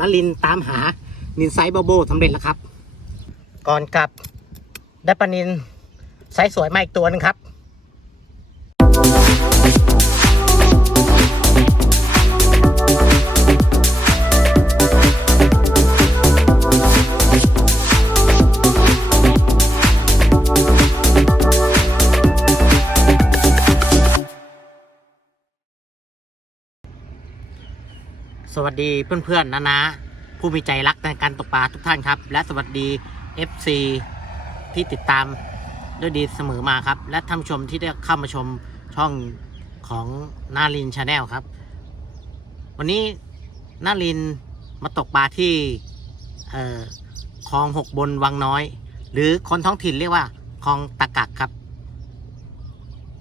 นลินตามหานินไซส์โบโบสำเร็จแล้วครับ ก่อนกลับได้ปลานินไซส์สวยมาอีกตัวหนึงครับ สวัสดีเพื่อนๆนะนะผู้มีใจรักในการตกปลาทุกท่านครับ และสวัสดี FC ที่ติดตามด้วยดีเสมอมาครับ และท่านผู้ชมที่ได้เข้ามาชมช่องของนารินชาแนลครับ วันนี้นารินมาตกปลาที่เอ่อคลองหกบนวังน้อย หรือคนท้องถิ่นเรียกว่าคลองตะกักครับ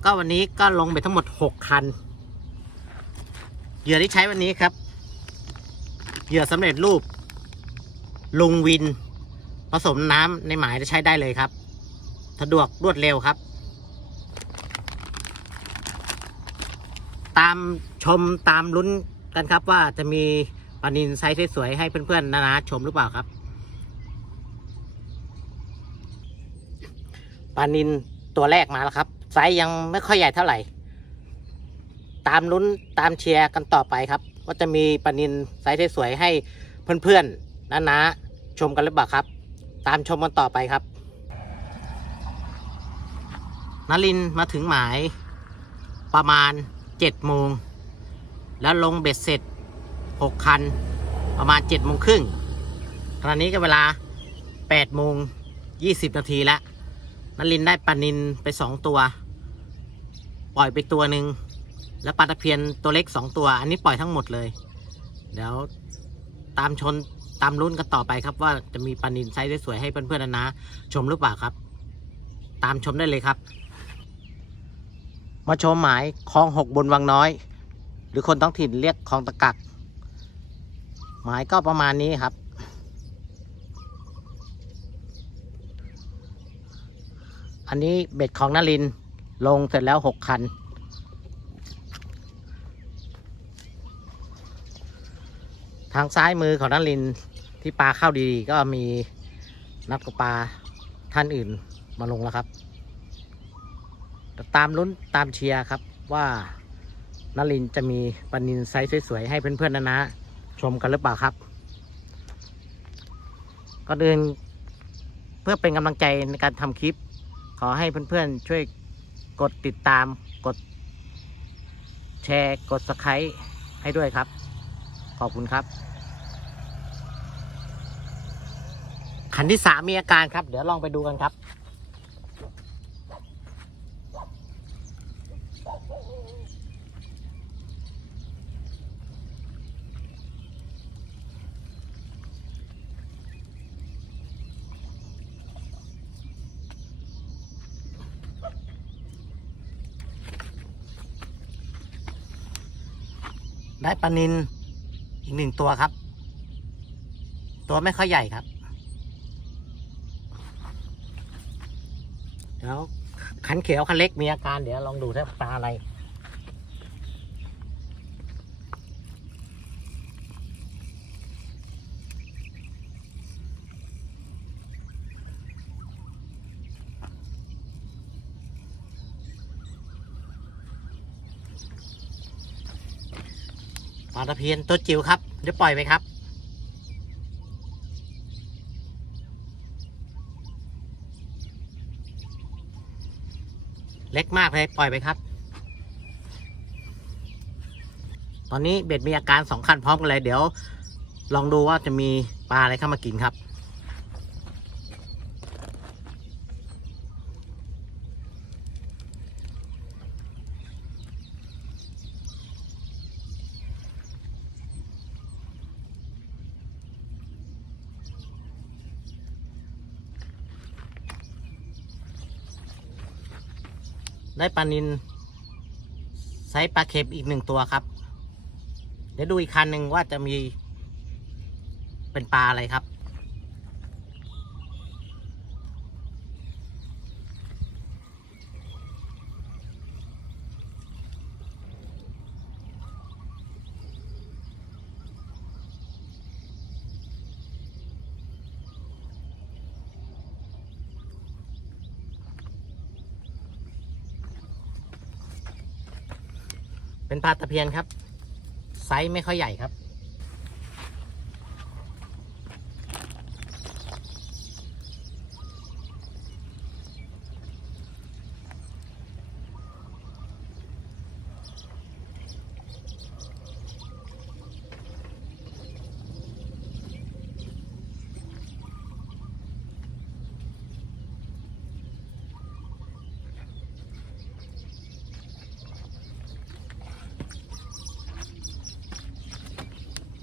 ก็วันนี้ก็ลงไปทั้งหมด 6 คันเหยื่อที่ใช้วันนี้ครับ เหยื่อสำเร็จรูป ลุงวิน ผสมน้ำในหมายจะใช้ได้เลยครับ สะดวกรวดเร็วครับ ตามชมตามลุ้นกันครับว่าจะมีปลานินไซส์สวยๆให้เพื่อนๆนานาชมหรือเปล่าครับปลานินตัวแรกมาแล้วครับ ไซส์ยังไม่ค่อยใหญ่เท่าไหร่ ตามลุ้นตามเชียร์กันต่อไปครับว่าจะมีปลานินไซส์สวยๆให้เพื่อนๆนะนะชมกันหรือเปล่าครับ ตามชมกันต่อไปครับนลินมาถึงหมายประมาณเจ็ดโมงแล้วลงเบ็ดเสร็จหกคัน ประมาณเจ็ดโมงครึ่งขณะนี้ก็เวลาแปดโมงยี่สิบนาทีแล้วนลินได้ปลานินไปสองตัว ปล่อยไปตัวหนึ่ง แล้วปลาตะเพียนตัวเล็กสองตัว อันนี้ปล่อยทั้งหมดเลย เดี๋ยวตามชนตามรุ่นกันต่อไปครับ ว่าจะมีปลานินไซส์สวยๆให้เพื่อนๆนะนะชมหรือเปล่าครับ ตามชมได้เลยครับ มาชมหมายคลองหกบนวังน้อย หรือคนท้องถิ่นเรียกคลองตะกัก หมายก็ประมาณนี้ครับอันนี้เบ็ดของนารินลงเสร็จแล้วหกคัน ทางซ้ายมือของนักลินที่ปลาเข้าดีๆก็มีนักตกปลาท่านอื่นมาลงแล้วครับ ตามลุ้นตามเชียร์ครับว่านลินจะมีปลานินไซส์สวยๆให้เพื่อนๆนะนะชมกันหรือเปล่าครับก็เดินเพื่อเป็นกำลังใจในการทำคลิป ขอให้เพื่อนๆช่วยกดติดตามกดแชร์กดสไครต์ให้ด้วยครับ ขอบคุณครับขันที่สามมีอาการครับ เดี๋ยวลองไปดูกันครับได้ปลานิน อีกหนึ่งตัวครับ ตัวไม่ค่อยใหญ่ครับเดี๋ยวขันเขียวคันเล็กมีอาการเดี๋ยวลองดูถ้าปลาอะไร ปลาตะเพียนตัวจิ๋วครับเดี๋ยวปล่อยไปครับ เล็กมากเลยปล่อยไปครับ ตอนนี้เบ็ดมีอาการสองคันพร้อมกันเลย เดี๋ยว ลองดูว่าจะมีปลาอะไรเข้ามากินครับ ได้ปลานินไซส์ปลาเค็มอีกหนึ่งตัวครับ เดี๋ยวดูอีกคันหนึ่งว่าจะมีเป็นปลาอะไรครับ เป็นปลาตะเพียนครับ ไซส์ไม่ค่อยใหญ่ครับ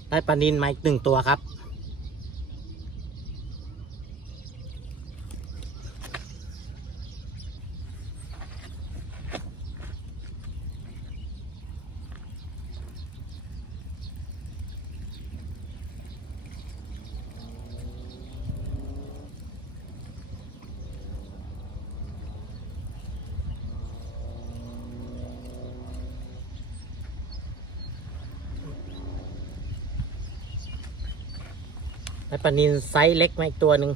ได้ปลานินมาอีกหนึ่งตัวครับ ได้ปลานินไซส์เล็กมาอีกตัวหนึ่ง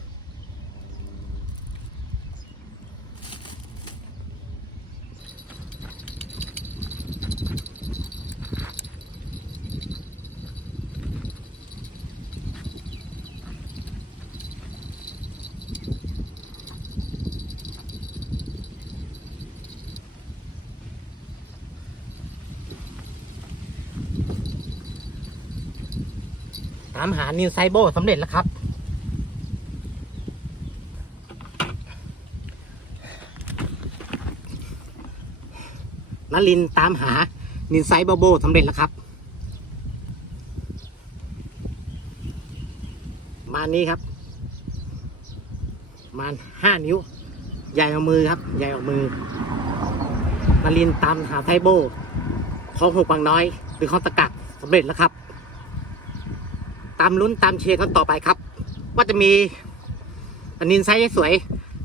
นิวไซโบสำเร็จแล้วครับ นลินตามหานินไซโบโบสำเร็จแล้วครับ มานี้ครับ มาห้านิ้ว ใหญ่กว่ามือครับ ใหญ่กว่ามือนลินตามหาไซโบคลองหกบางน้อย หรือคลองตะกักสำเร็จแล้วครับ ตามลุ้นตามเชียร์กันต่อไปครับ ว่าจะมีอันนินไซส์สวย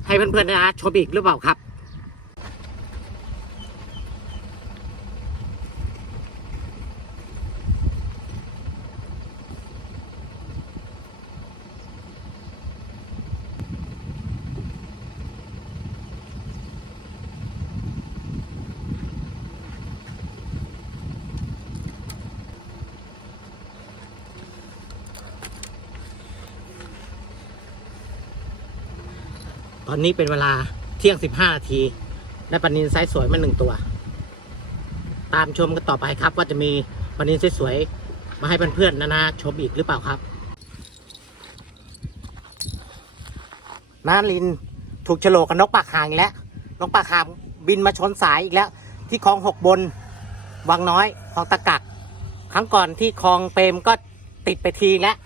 ให้เพื่อนๆนะชมอีกหรือเปล่าครับ ตอนนี้เป็นเวลาเที่ยงสิบห้านาที ได้ปลานินไซส์สวยมาหนึ่งตัว ตามชมกันต่อไปครับ ว่าจะมีปลานินสวยๆมาให้เพื่อนๆนะนะชมอีกหรือเปล่าครับน้าลินถูกโฉลกกับนกปากหางอีกแล้ว นกปากหางบินมาชนสายอีกแล้ว ที่คลองหกบน วังน้อยคลองตะกัก ครั้งก่อนที่คลองเปรมก็ติดไปทีแล้ว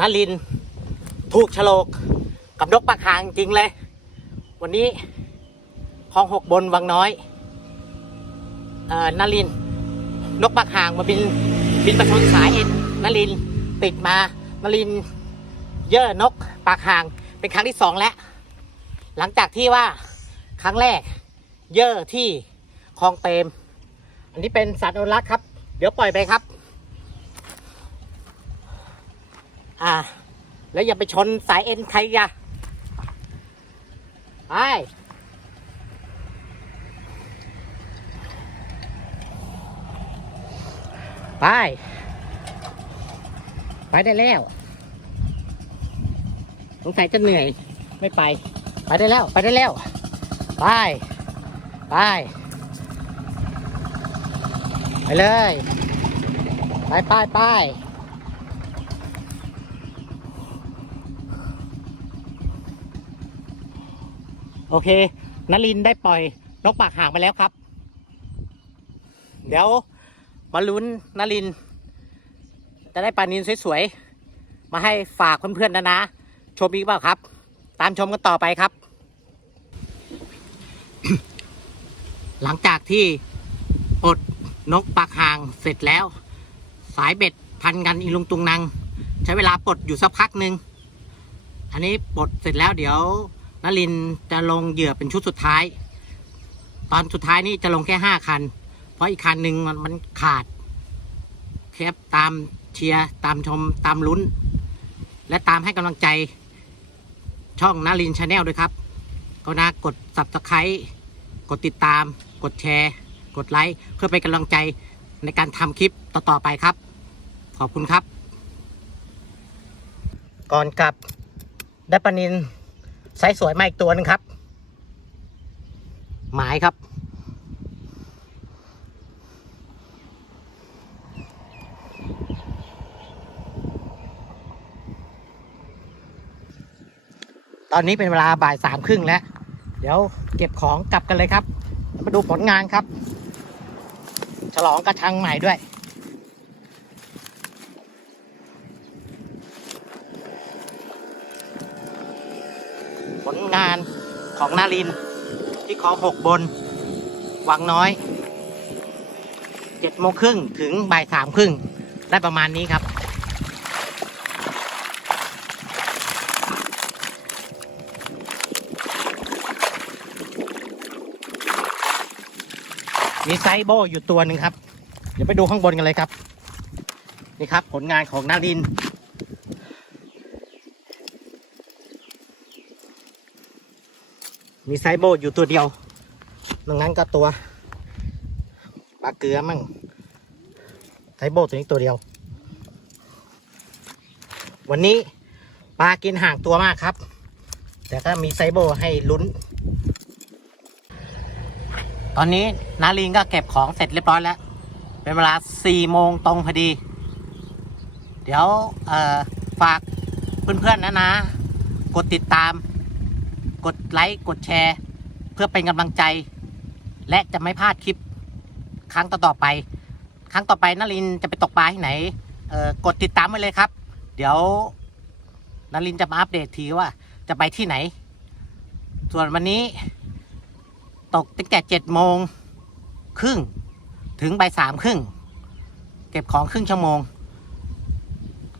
นาริน ถูกฉลก กับนกปากหางจริงเลย วันนี้คลองหกบนวังน้อยเอ่อนาริน นกปากหางมาบินบินประชนสายเอ็นนารินติดมานารินเย่อนกปากหางเป็นครั้งที่สองแล้ว หลังจากที่ว่าครั้งแรก เย่อที่คลองเปรมอันนี้เป็นสัตว์อนุรักษ์ครับ เดี๋ยวปล่อยไปครับ อ่า แล้วอย่าไปชนสายเอ็นใครอย่าไปไป ไปได้แล้วสงสัยจะเหนื่อย ไม่ไป ไปได้แล้ว ไปได้แล้ว ไป ไป ไปเลย ไปไปไป โอเคนลินได้ปล่อยนกปากห่างไปแล้วครับ เดี๋ยวมาลุ้นนลิน จะได้ปลานินสวยๆ มาให้ฝากเพื่อนๆนะนะ ชมอีกเปล่าครับ ตามชมกันต่อไปครับ หลังจากที่ปลดนกปากห่างเสร็จแล้ว สายเบ็ดพันกันอีลุงตุงนางใช้เวลาปลดอยู่สักพักหนึ่งอันนี้ปลดเสร็จแล้วเดี๋ยว นลินจะลงเหยื่อเป็นชุดสุดท้าย ตอนสุดท้ายนี่จะลงแค่ห้าคัน เพราะอีกคันหนึ่งมันมันขาดแคปตามเชียร์ตามชมตามลุ้น และตามให้กำลังใจช่องนารินชาแนลด้วยครับก็นะกด subscribe กดติดตาม กดแชร์ กดไลค์เพื่อเป็นกำลังใจในการทำคลิปต่อ ๆ ไปครับ ขอบคุณครับ ก่อนกลับได้ปนิน ไซส์สวยมาอีกตัวหนึงครับ หมายครับ ตอนนี้เป็นเวลาบ่ายสามครึ่งแล้ว เดี๋ยวเก็บของกลับกันเลยครับ มาดูผลงานครับ ฉลองกระชังใหม่ด้วย ผลงานของนา ริน ที่คลองหกบน วังน้อยเจ็ดโมงครึ่งถึงบ่ายสามครึ่งได้ประมาณนี้ครับ มีไซโบอยู่ตัวหนึ่งครับ เดี๋ยวไปดูข้างบนกันเลยครับ นี่ครับผลงานของนารินทร์ มีไซโบอยู่ตัวเดียวดังนั้นก็ตัวปลาเกลือมั่งไซส์โบตัวนี้ตัวเดียว วันนี้ปลากินห่างตัวมากครับ แต่ก็มีไซโบให้ลุ้น ตอนนี้นารินก็เก็บของเสร็จเรียบร้อยแล้ว เป็นเวลาสี่โมงตรงพอดี เดี๋ยวฝากเพื่อนๆนะนะ กดติดตาม กดไลค์กดแชร์ เพื่อเป็นกำลังใจ และจะไม่พลาดคลิปครั้งต่อๆไป ครั้งต่อไปนารินจะไปตกปลาที่ไหนกดติดตามไว้เลยครับ เดี๋ยวนารินจะมาอัปเดตทีว่าจะไปที่ไหน ส่วนวันนี้ ตกตั้งแต่เจ็ดโมงครึ่งถึงบ่ายสามครึ่งเก็บของครึ่งชั่วโมง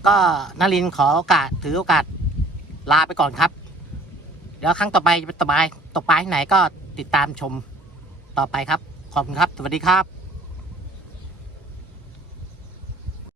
ก็นารินขอโอกาสถือโอกาสลาไปก่อนครับ เดี๋ยวครั้งต่อไปจะเปตกปลาตกปลาที่ไหนก็ติดตามชมต่อไปครับ ขอบคุณครับ สวัสดีครับ